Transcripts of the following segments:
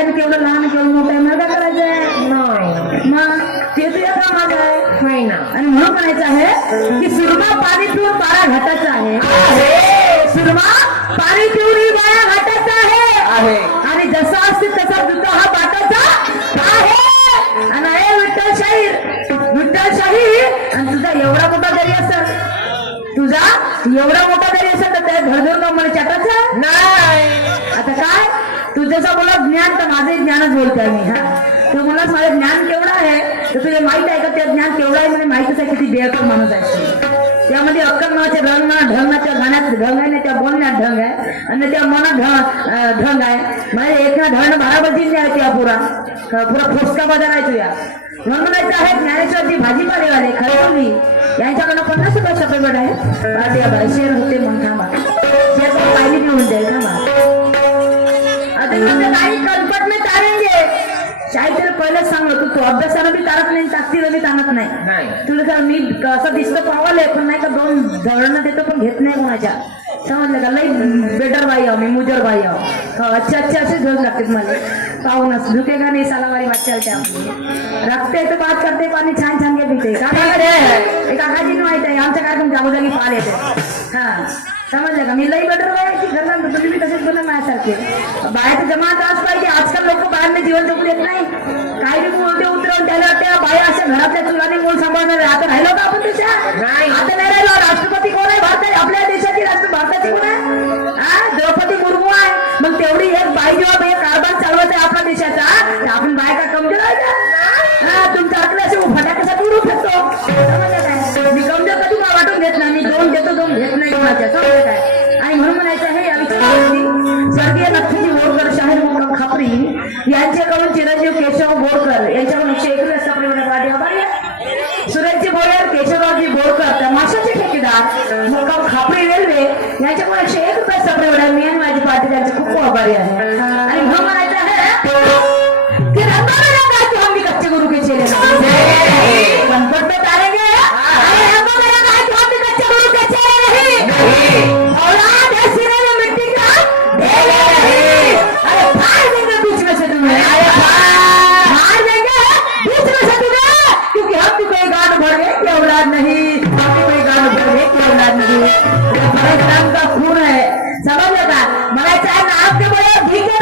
आहे आणि केवढं लहान केवढं मोठं आहे मला काय करायचंय नाही मग ते तुझ्या कामाचं आहे नाही ना आणि म्हणून म्हणायचं आहे की सुरमा पाणी पिऊन बारा घाटाचा आहे सुरमा पाणी पिऊन ही बारा घाटाचा आहे आणि जसा असते तसा दुसरा हा बाटाचा आहे आणि आहे विठ्ठल शाहीर आणि तुझा एवढा मोठा जरी असेल तुझा एवढा मोठा जरी असेल तर त्या घरधरून मला चाटायचं नाही आता काय तू जसं बोला ज्ञान तर माझे ज्ञानच बोलतोय मी हा तू बोला माझं ज्ञान केवढं आहे तर तुला माहित आहे का ते ज्ञान केवढं आहे मला माहितच आहे किती बेअकल माणूस आहे त्यामध्ये अक्कल नावाचे ढंगाच्या गाण्यात ढंग आहे ना त्या बोलण्यात ढंग आहे आणि त्या मनात ढंग आहे म्हणजे एका धरण भाराबजीने आहे त्या पुरा फोसका बाजार आहे तुया म्हणून म्हणायचं आहे ज्ञानेश्वरजी भाजीपालेवाले खरवली यांच्याकडनं 50 रुपये सप्रेमेंट आहे शेअर होते मग थांबा शेअर तो पाहिली घेऊन जाईल थांबा नाही कल्पट में तारेंगे शायद त्याला पहिलेच सांगलो तू अभ्यासाला बी तारत नाही ताकदीला बी ताणत नाही तुला का मी असं दिसतं पावाले पण नाही का 2 धरणं देतो पण घेत नाही कोणाच्या समजलं का लई बेटर बाई आहो मी मुजर बाई आहो अच्छे असेच घेऊन लागतात मला पाहूनच झुकेगा नाही सालावारी वाट चालते आपली रखते तर बात करते पाणी छान छान घे पिते काकाजीने माहित आहे आमच्या कार्यक्रम जागोजागी पाल येते हा समजलं का मी लई बेटर बाई की घरला तुम्ही बी तसेच बोला माझ्यासारखे बाहेर जमात आज पाहिजे आजकाल लोक बाहेरने जीवन जगू देत नाही काही बी बोलते उतरवून त्याला त्या बाया अशा घरातल्या चुलाने मूल सांभाळणार आता राहिलो का आपण त्याच्या आता नाही राहिलो राष्ट्रपती कोण आहे भारत आपल्या देशाची भारताची कोण आहे हा द्रौपदी मुर्मू आहे मग तेवढी एक बाई जेव्हा एक कारभार चालवत आहे आपल्या देशाचा तर आपण बायका कमजोर आहे का तुमच्या आपल्या असे फटाक्यासाठी उडू शकतो समजलं काय मी कमजोर कधी मला वाटून घेत नाही मी 2 देतो 2 घेत नाही कोणाच्या समजलं काय आणि म्हणून म्हणायचं आहे या विचारावरती स्वर्गीय नथजी बोरकर शाहीर मोहकम खापरी यांच्याकडून चिरंजीव केशव बोरकर यांच्याकडून 121 सप्रेमेंट पाठी आभारी सुरेशजी बोयर केशवरावजी बोरकर तमाशाचे ठेकेदार मोहकम खापरी रेल्वे यांच्याकडून 101 रुपये सप्रेमेंट आहे मी आणि माझी पार्टी त्यांचे खूप आभारी आहे आणि म्हणून म्हणायचं आहे की रंगाला काय तू आम्ही कच्चे गुरु के चेले कन्फर्ट पे तारेंगे अरे रंगाला काय तू आम्ही कच्चे गुरु के चेले नहीं औलाद है सिरे में मिट्टी का ढेर नहीं अरे फाड़ देंगे बीच में से तुम्हें फाड़ देंगे बीच में से तुम्हें क्योंकि हम भी कोई गांड भर गए कि औलाद नहीं हम भी कोई गांड भर गए कि औलाद नहीं हमारे नाम का खून है समझ लगा मगर चाहे नाम के बड़े घी के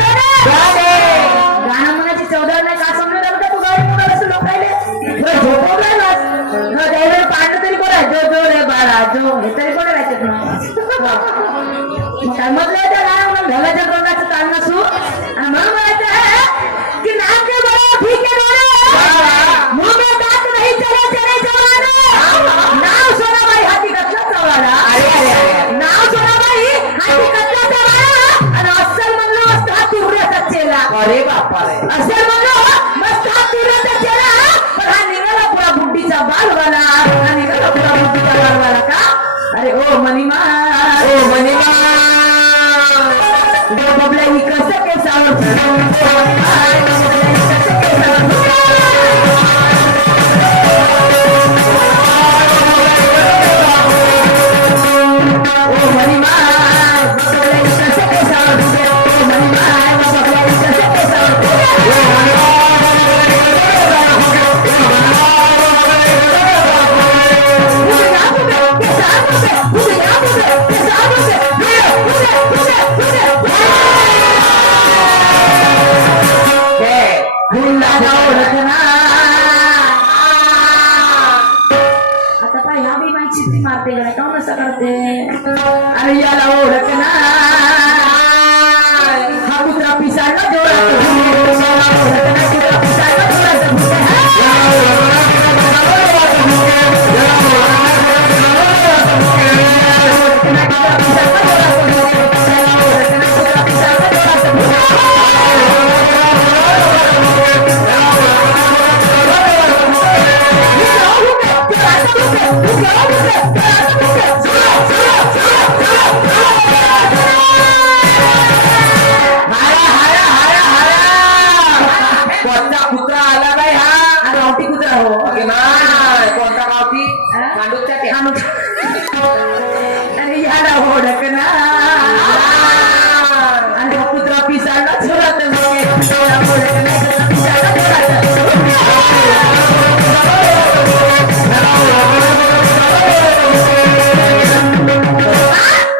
गाना मनाची 14 नाही का समजलं का तू गाडी म्हणून असं लोकायले झोपवलाय बस त्यावेळेला पाडलं तरी कोण आहे जो रे बाळा जो हे तरी कोण राहतात मग समजलं त्या गाण्याला ढगाच्या तोंडाचं ताल नसू आणि म्हणून म्हणायचं आहे की नाम के बड़े घी के मुंह में दांत नहीं चले चले जवाना नाव सोनाबाई हाती कसला चवाला नाव सोनाबाई हाती कसला चवाला आणि अस्सल म्हणलं मस्त हात तुर्याचा चेला अरे बापा रे अस्सल म्हणलं मस्त हात तुर्याचा चेला पण हा निघाला पुरा बुड्डीचा बालवाला हा निघाला पुरा बुड्डीचा बालवाला का अरे ओ मनीमा बबला ही कसं केसावर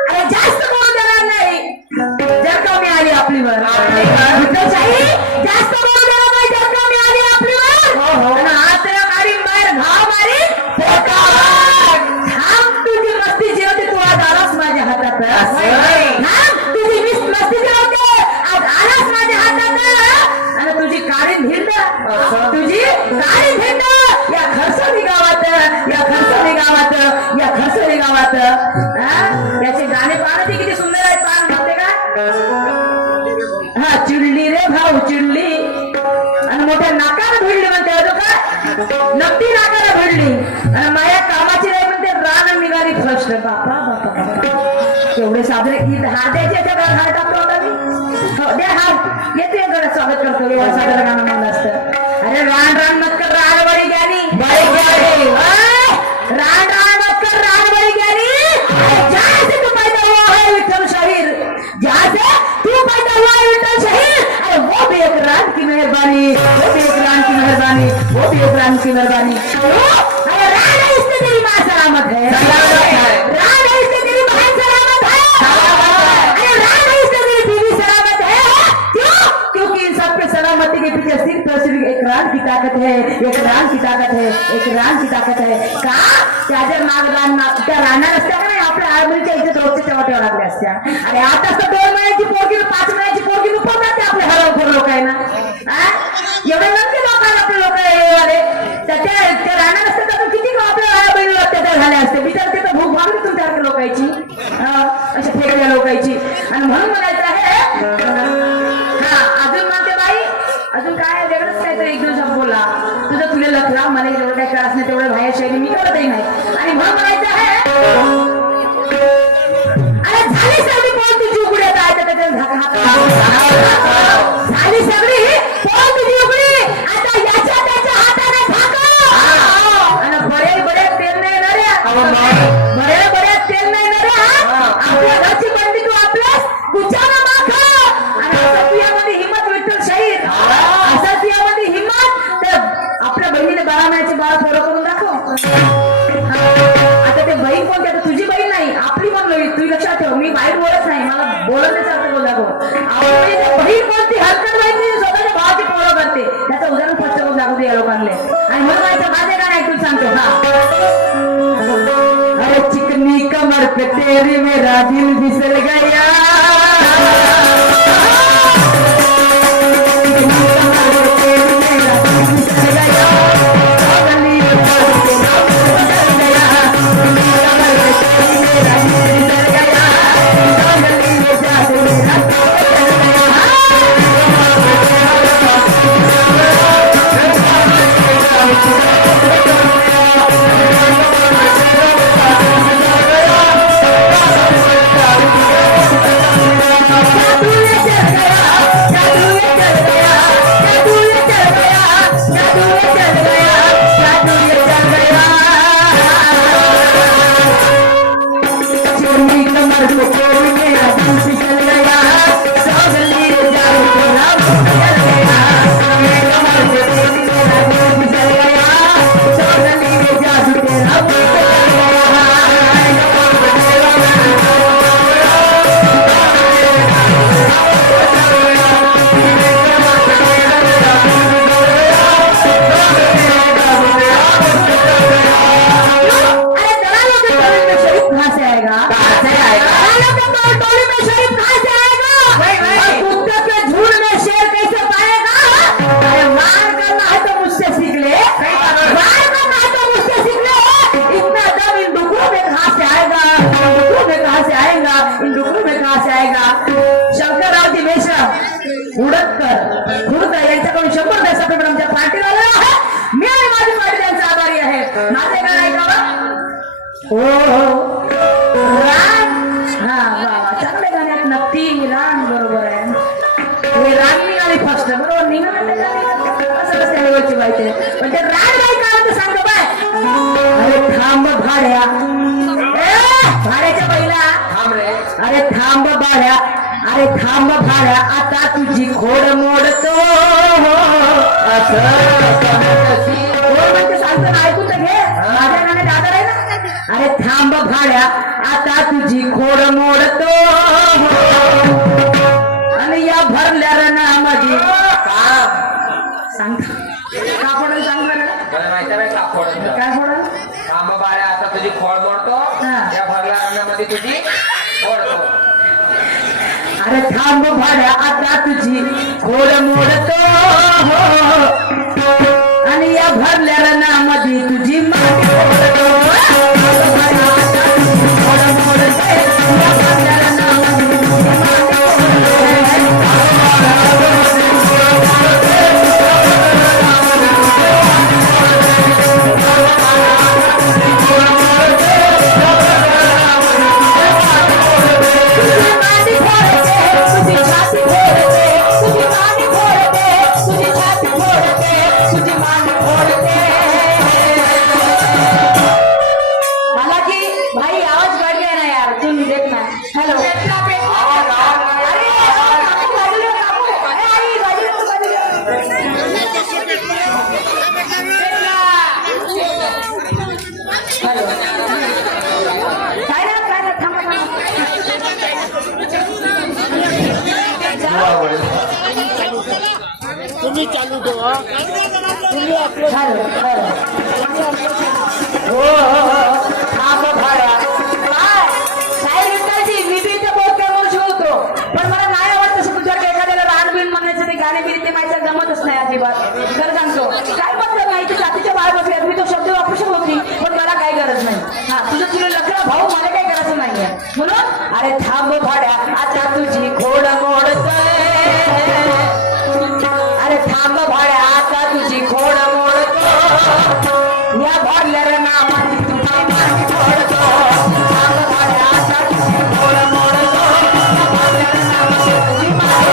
अरे जास्त बोलू देणार नाही जर का मी आली आपलीवर विठ्ठलशाही जास्त बोलू देणार नाही जर का मी आली आपलीवर आणि हात गाडी बाहेर घाव मारी थांब तुझी मस्ती जेवते तू आज आलास माझ्या हातात थांब तुझी मस्ती जेवते आज आलास माझ्या हातात आणि तुझी काळी भिंड या खरसोली गावात याचे गाणे पाहते किती सुंदर आहेत पाहणं म्हणते का हा चिडली रे भाऊ चिडली आणि मोठ्या नाकाला भिडली म्हणते अजून का नक्की नाकाला भिडली आणि माझ्या कामाची नाही म्हणते रान निघाली फर्स्ट बापा बापा बापा एवढे साजरे गीत हार द्यायचे याच्या घरात हार टाकतो होता मी हो द्या हार येते घरात स्वागत करतो एवढं साजरं गाणं म्हणलं असतं अरे रान रान मत कर रानवाडी ज्ञानी रान रान मत कर रानवाडी ज्ञानी जहाँ से तू पैदा हुआ है विठ्ठल शहीर जहाँ से तू पैदा हुआ है विठ्ठल शहीर अरे वो भी एक रान की मेहरबानी वो भी एक रान की मेहरबानी वो भी एक रान की मेहरबानी अरे रान है इससे तेरी माँ सलामत है रान है इससे तेरी बहन सलामत है अरे रान है इससे तेरी बीवी सलामत है क्यों क्योंकि इन सब पे सलामती के पीछे सिर्फ एक रान की ताकत है एक रान की ताकत है एक रान की ताकत है का त्याजर नागरान त्या राहणार असत्या का नाही आपल्या आळमणीच्या इथे रोजच्या चवट्या लागल्या असत्या अरे आता तर 2 महिन्याची पोरगी 5 महिन्याची पोरगी उपवतात ते आपल्या हरवखोर लोक आहे ना एवढे नक्की लोक आहेत आपले लोक अरे त्या राहणार असते तर किती आपल्या बहिणी अत्याचार झाले असते विचार ते तर भूक भागली तुमच्यासारख्या लोकांची अशा फेकड्या लोकांची आणि म्हणून म्हणायचं आहे हा अजून म्हणते बाई अजून काय वेगळंच काहीतरी एक दिवस बोला तुझं तुला लखला मला जेवढं काही त्रास नाही तेवढं बाहेर शैली मी करतही नाही आणि म्हणून म्हणायचं आहे अरे झाली सगळी पोल तुझी उघडी आता आहे झाली सगळी पोल तुझी उघडी आता याच्या त्याच्या हाताने झाका आणि बरे तेल नाही येणार बरे तेल नाही येणार आपल्या घरची बंदी तू आपल्यास कुचाला माखा आणि असं तुझ्यामध्ये हिम्मत विठ्ठल शहीद असं तुझ्यामध्ये हिम्मत तर आपल्या बहिणीने 12 महिन्याचे 12 पोरं करून दाखव आता ते बहीण कोणती आता तुझी बहीण नाही आपली म्हणलो तू लक्षात ठेव मी बाहेर बोलत नाही मला बोलण्यासारखं बोल दाखव बहीण कोणती हरकत माहिती स्वतःच्या भावाची पोरं करते त्याचं उदाहरण स्पष्ट करून दाखवते या लोकांना आणि म्हणून माझे गाणं ऐकून सांगतो हा अरे चिकनी कमर पे तेरी मेरा दिल फिसल गया भाड्याच्या पहिला अरे थांब भाड्या अरे थांब भाड्या आता तुझी खोड मोडतो असं सांगतो ना, ऐकून तर घे. माझ्या गाण्यात आदर आहे ना. अरे थांब भाड्या आता तुझी खोड मोडतो आणि या भरल्या रणामध्ये सांगता का पडेल सांग बरं. मला माहिती आहे का फोडून काय पडेल. थांब बाळ्या आता तुझी खोड मोडतो हा. या भरल्या अन्नामध्ये तुझी फोडतो. अरे थांब भाड्या आता तुझी खोड मोडतो आणि या भरल्या रणामध्ये तुझी माती फोडतो. भाड्या आता तुझी खोड मोडते, या भरल्या रणामध्ये तुझी माती हालांकि भाई आवाज बढ़ गया ना यार, तुम देखना. हेलो तुम्ही चालू ठेवा. तुम्ही आपलं मी बी इथे बहुत कॅमोर शिवतो, पण मला नाही आवडत तसं तुझ्या एखाद्याला रानबीन म्हणण्याचं ते गाणे बिरी ते माझ्या जमतच नाही अजिबात. तर सांगतो काय मतलब नाही, ते जातीच्या बाळ बसल्यात मी तो शब्द वापरू शकत होती, पण मला काही गरज नाही. हा तुझं तुला लग्न भाऊ मला काही करायचं नाहीये म्हणून. अरे थांब भाड्या आता तुझी खोड मोडतोय. अरे थांब भाड्या आता तुझी खोड मोडतो या भरल्या रणामध्ये तुझी माती फोडतो. थांब भाड्या आता तुझी खोड मोडतो या भरल्या रणामध्ये तुझी माती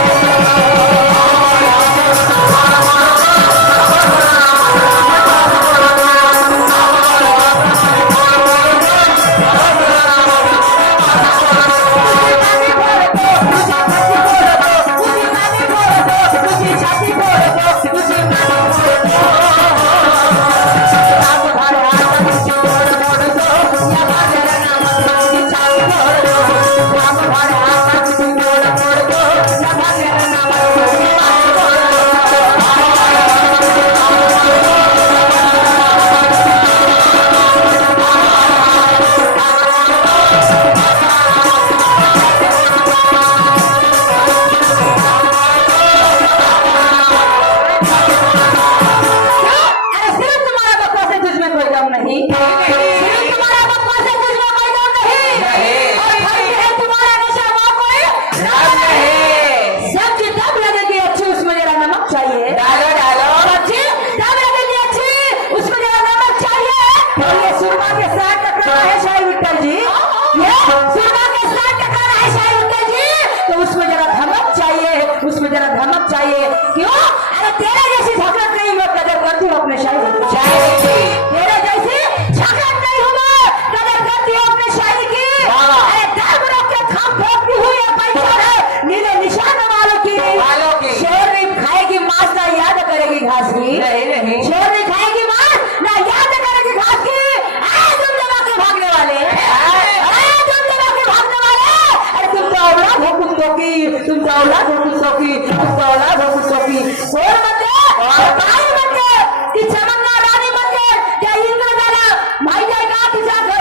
उसमें जरा धमक चाहिए. क्यों? अरे तेरे जैसी झगड़त नहीं मैं कदर करती हूँ अपने शायरी की. तेरे जैसी झगड़त नहीं हूँ मैं कदर करती हूँ अपने शायरी की. अरे दर्द रोक के खाम फेंकती हूँ ये पैसा है नीले निशान वालों की. शेर नहीं खाएगी मांस ना याद करेगी घास की. शेर नहीं खाएगी मांस ना याद करेगी घास की. तुम दबा के भागने वाले, तुम दबा के भागने वाले. अरे तुम तो औलाद हो कुत्तों की, तुम तो औलाद हो कुत्तों की, तुम तो औलाद हो कुत्तों की. कोण म्हणते बाई म्हणते ती चमन्ना राणी म्हणते त्या इंग्रजाला माहिती आहे का.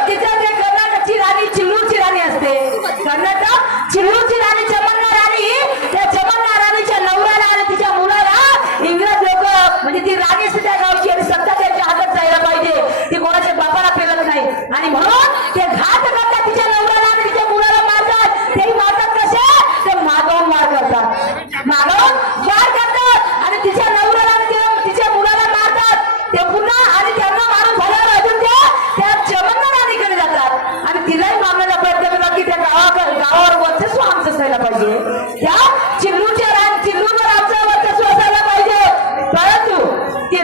तिच्या ते कर्नाटकची राणी चिल्लूरची राणी असते. कर्नाटक चिल्लूरची राणी चमन्ना राणी, त्या चमन्ना राणीच्या नवऱ्याला आणि तिच्या मुलाला इंग्रज लोक म्हणजे ती राणी असते त्या गावची आणि सत्ता त्यांच्या हातात जायला पाहिजे. ती कोणाच्या बापाला पेरत नाही आणि म्हणून ते घात करतात तिच्या नवऱ्याला आणि तिच्या मुलाला मारतात. तेही मारतात कसे ते मागवून मार करतात, मागवून मार करतात आणि तिच्या नवऱ्याला आणि तिच्या मुलाला मारतात. ते पुन्हा आणि त्यांना मारून झाल्यावर अजून त्या चमन्ना राणीकडे जातात आणि तिलाही मारण्याचा प्रयत्न करतात की त्या गावावर वर्चस्व आमचं असायला पाहिजे. त्या चिल्लूरवर आमचं वर्चस्व असायला पाहिजे. परंतु ती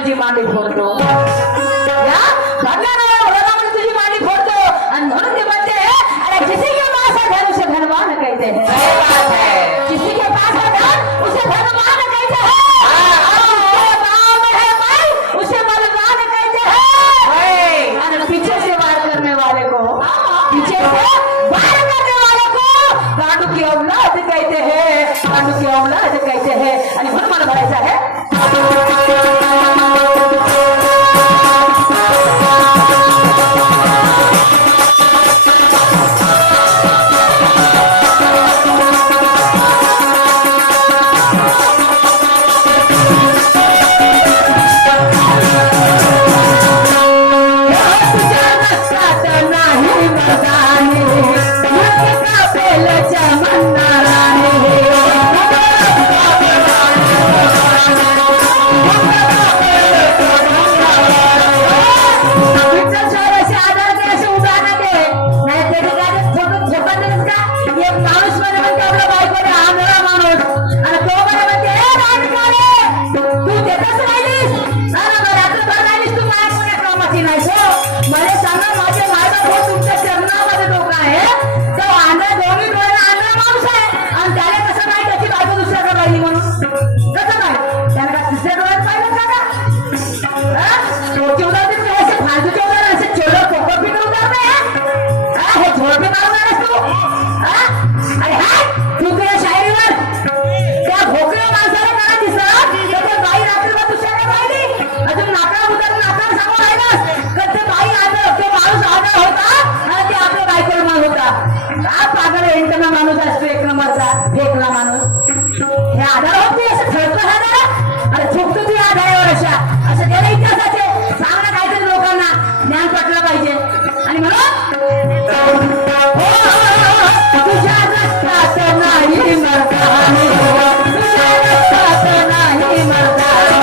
तुझी मांडी फोडतो या भगवानाला ओरडामध्ये तुझी मांडी फोडतो आणि म्हणून ते म्हणते अरे किसी के पास है धन उसे धनवान कहते हैं सही बात है किसी के पास है धन उसे धनवान कहते हैं और नाम है बल उसे बलवान कहते हैं और पीछे से वार करने वाले को पीछे से वार करने वाले को गांडू की औलाद कहते हैं गांडू की औलाद कहते हैं आणि म्हणून मला म्हणायचं आहे माणूस असतो एक नंबरचा फेकला माणूस हे आधार होत नाही असं ठरतो आधार अरे चुकतो ती आधारावर अशा असं त्याला इतिहासाचे चांगलं काहीतरी लोकांना ज्ञान पटलं पाहिजे आणि म्हणून तुझ्या रस्त्यात नाही मरतानी तुझ्या रस्त्यात नाही मरतानी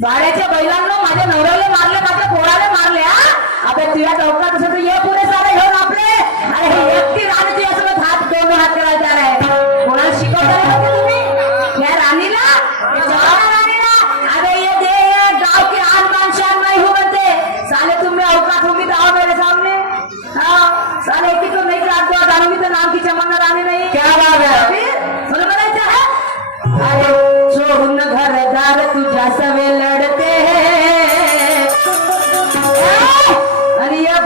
वाड्याच्या बैलांना माझ्या नवऱ्याला मारले माझ्या पोराला मारले आता तुझ्या चौकात असं तर ये पुरे सारे घेऊन आपले अरे हे एकटी राणी तुझ्यासोबत हात दोन हात करायचा आहे कोणाला शिकवता होते तुम्ही या राणीला राणीला अरे ये दे ये गाव की आन बान शान नहीं हो बनते साले तुम्हें औकात होगी तो आओ मेरे सामने हाँ साले की तो नहीं रात दो दानवी तो नाम की चमन्ना रानी नहीं क्या बात है फिर बोलो बनायचं है अरे सोडून घरदार तुझ्या सवे लढते आणि या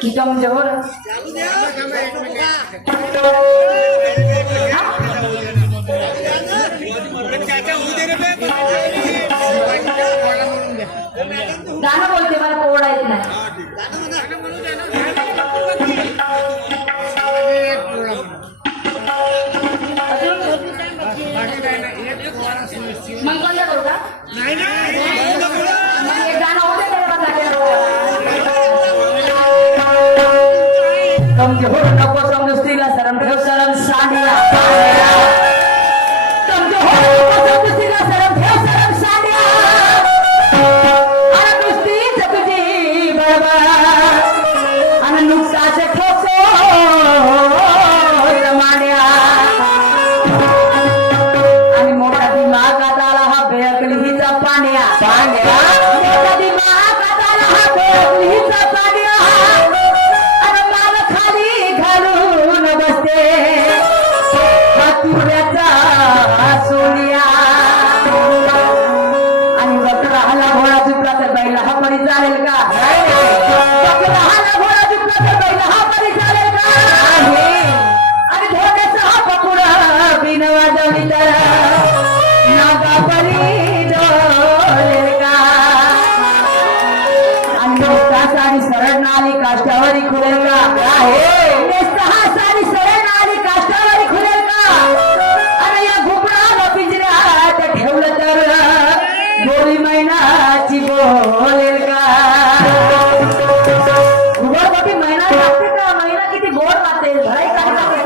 की कमजोर गाणं बोलते मला पोवडा येत नाही मग कोणता करू का मग एक गाणं होते कमजोर नको समजू स्त्रीला शरम ठेव शरम सांडिया कमजोर नको समजू स्त्रीला शरम ठेव शरम सांडिया अरे कुस्तीच तुझी बरोबर आणि नुकताच ठोको मांड्या आणि मोठा दिमागात आला हा बेअकलीचा पांड्या मोठा दिमागात आला हा बेअकलीचा पांड्या आणि माल खाली घालून बसते तुऱ्याचा सोनिया आणि वक्र हाला घोडा चुकला तर बैला हा परी चालेल का वक्र हाला घोडा चुकला तर बैला हा परी चालेल का आणि धोक्याचा हा पकुडा बिन वाजवली तर नागा परी डोलेल का आणि नुसता साडी सरळ नाली काष्टावरी खुलेल का नुसता हा साडी सरळ नाली काष्टावरी खुलेल का आणि या घुबडाला पिंजऱ्यात ठेवलं तर गोरी मैनाची बोलेल का घुबड मोठी मैना लागते का मैना किती गोड लागते भराई काय लागते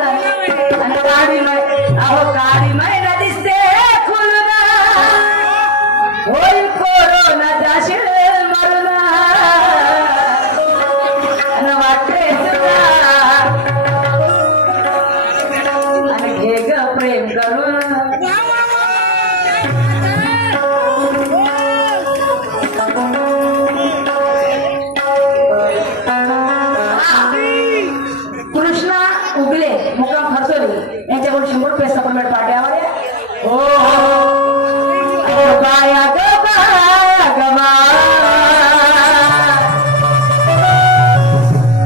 आणि काळी मैना दिसते खुलना होईल कोरोना जाशील मरुना आणि वाटते तुला आणि घे ग प्रेम करून कृष्णा उगले मुक्काम खरसोली यांच्याकडून 100 रुपये सपोर्ट पाट्यावर हो बाया गबा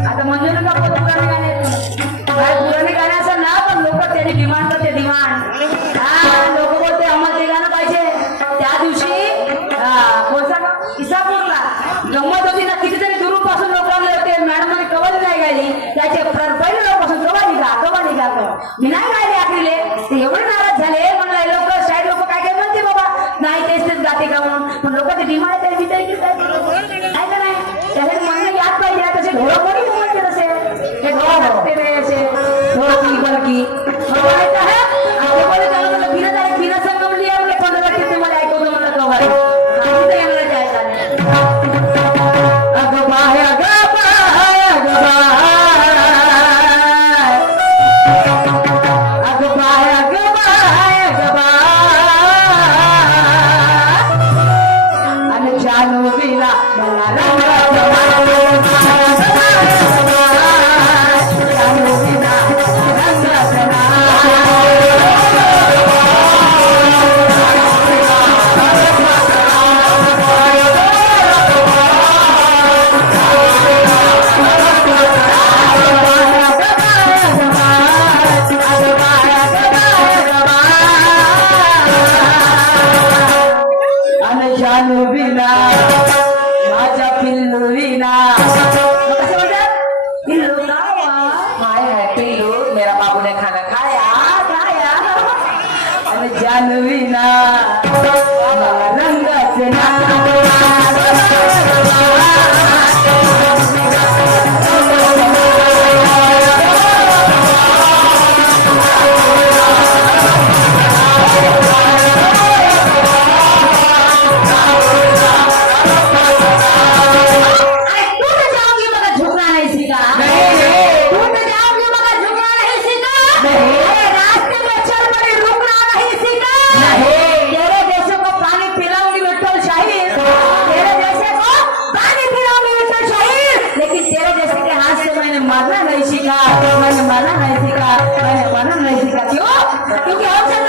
आता मंजुरी का पुराणे गाणे पुराणे गाणे असं ना पण लोक त्याने डिमांड करते डिमांड हा लोक बोलते आम्हाला ते गाणं पाहिजे त्या दिवशी कोणता इसापूरला गंमत होती ना कितीतरी दुरूपासून लोकांना होते मॅडमने कवाली नाही गायली त्याचे पहिले लोकांपासून कवाली गा मी नाही गायले आखरीले ते एवढे नाराज झाले म्हणलं लोक शाळेत लोक काय काय म्हणते बाबा नाही तेच गाते का म्हणून पण लोक ते डिमांड त्याला विचार काय का नाही त्याला म्हणणं याद पाहिजे तसे ढोळं कोणी म्हणते तसे हे ढोळ लागते रे असे ढोळकी बलकी म्हणायचं आहे आणि बोले त्याला म्हणलं बिना झाले बिना संगम लिहा म्हणजे 15 किती मला ऐकवतो म्हणलं कवर आधी तर येणार जायचं अगं बाय अगं बाय अगं बाय अगं बाय अगं बाय आणि जानू बिना मला जानू बिना जानू बिना माझ्या पिल्लू विना कसं म्हणतात पिल्लू गावा हाय हाय पिल्लू मेरा बाबू ने खाना खाया आणि जानू विना मला रंगाचे मैंने माना नहीं सीखा क्यों क्योंकि हम